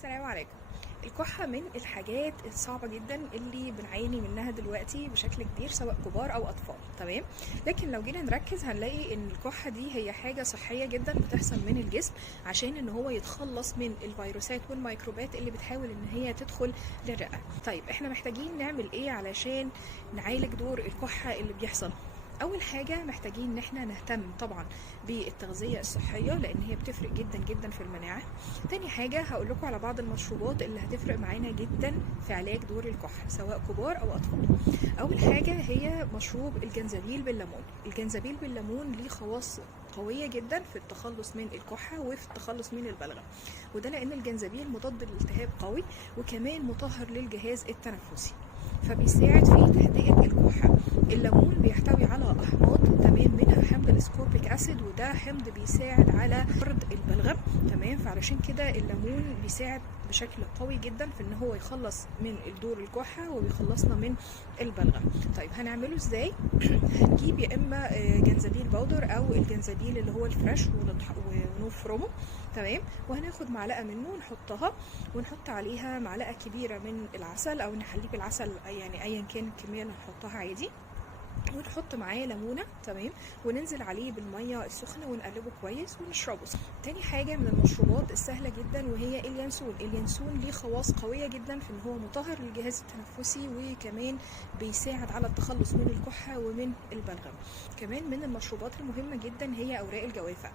السلام عليكم. الكحة من الحاجات الصعبة جدا اللي بنعاني منها دلوقتي بشكل كبير، سواء كبار او اطفال. تمام. لكن لو جينا نركز هنلاقي ان الكحة دي هي حاجة صحية جدا بتحصل من الجسم عشان ان هو يتخلص من الفيروسات والميكروبات اللي بتحاول ان هي تدخل للرئة. طيب احنا محتاجين نعمل ايه علشان نعالج دور الكحة اللي بيحصل؟ اول حاجه محتاجين ان احنا نهتم طبعا بالتغذيه الصحيه، لان هي بتفرق جدا جدا في المناعه. تاني حاجه هقول لكم على بعض المشروبات اللي هتفرق معانا جدا في علاج دور الكحه سواء كبار او اطفال. اول حاجه هي مشروب الجنزبيل بالليمون. الجنزبيل بالليمون ليه خواص قويه جدا في التخلص من الكحه وفي التخلص من البلغم، وده لان الجنزبيل مضاد للالتهاب قوي وكمان مطهر للجهاز التنفسي، فبيساعد في تهدئه الكحه. الليمون بيحتوي على احماض، تمام، منها حمض الاسكوربيك اسيد، وده حمض بيساعد على طرد البلغم. تمام. فعلشان كده الليمون بيساعد بشكل قوي جدا في ان هو يخلص من دور الكحه وبيخلصنا من البلغم. طيب هنعمله ازاي؟ هنجيب يا اما جنزبيل باودر او الجنزبيل اللي هو الفريش ونفرمه. تمام. وهناخد معلقه منه نحطها، ونحط عليها معلقه كبيره من العسل او نحليه بالعسل، يعني ايا كان الكميه اللي هنحطها عادي، ونحط معاه ليمونه. تمام. وننزل عليه بالميه السخنه ونقلبه كويس ونشربه. تاني حاجه من المشروبات السهله جدا وهي اليانسون. اليانسون ليه خواص قويه جدا في ان هو مطهر للجهاز التنفسي وكمان بيساعد على التخلص من الكحه ومن البلغم. كمان من المشروبات المهمه جدا هي اوراق الجوافه.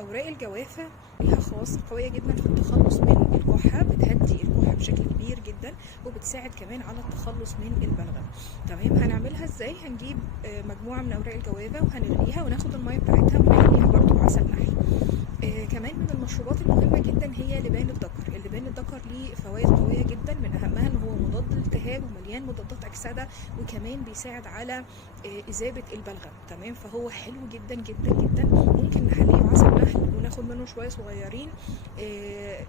اوراق الجوافه ليها خواص قويه جدا في التخلص من الكحه، بتهدي الكحه بشكل كبير جدا وبتساعد كمان على التخلص من البلغم. تمام. هنعملها ازاي؟ هنجيب مجموعه من اوراق الجوافه وهنغليها وناخد الميه بتاعتها ونغليها برده بعسل نحل. كمان من المشروبات المهمه جدا هي لبان الذكر. اللبان الذكر ليه فوائد قويه جدا، من اهمها ان هو مضاد للالتهاب ومليان مضادات اكسده، وكمان بيساعد على اذابه البلغم. تمام. فهو حلو جدا جدا جدا. ممكن نحليه بعسل نحل وناخد منه شويه صغيرين،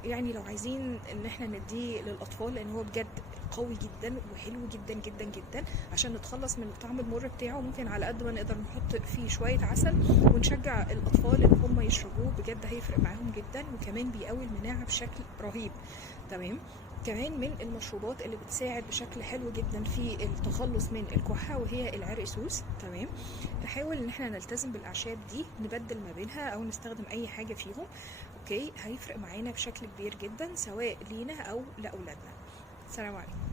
يعني لو عايزين ان احنا نديه للاطفال، لان هو بجد قوي جدا وحلو جدا جدا جدا. عشان نتخلص من الطعم المر بتاعه ممكن على قد ما نقدر نحط فيه شويه عسل، ونشجع الاطفال ان هم يشربوه، بجد هيفرق معاهم جدا، وكمان بيقوي المناعه بشكل رهيب. تمام. كمان من المشروبات اللي بتساعد بشكل حلو جدا في التخلص من الكحه وهي العرقسوس. تمام. نحاول ان احنا نلتزم بالاعشاب دي، نبدل ما بينها او نستخدم اي حاجه فيهم. اوكي. هيفرق معانا بشكل كبير جدا سواء لينا او لاولادنا. السلام عليكم.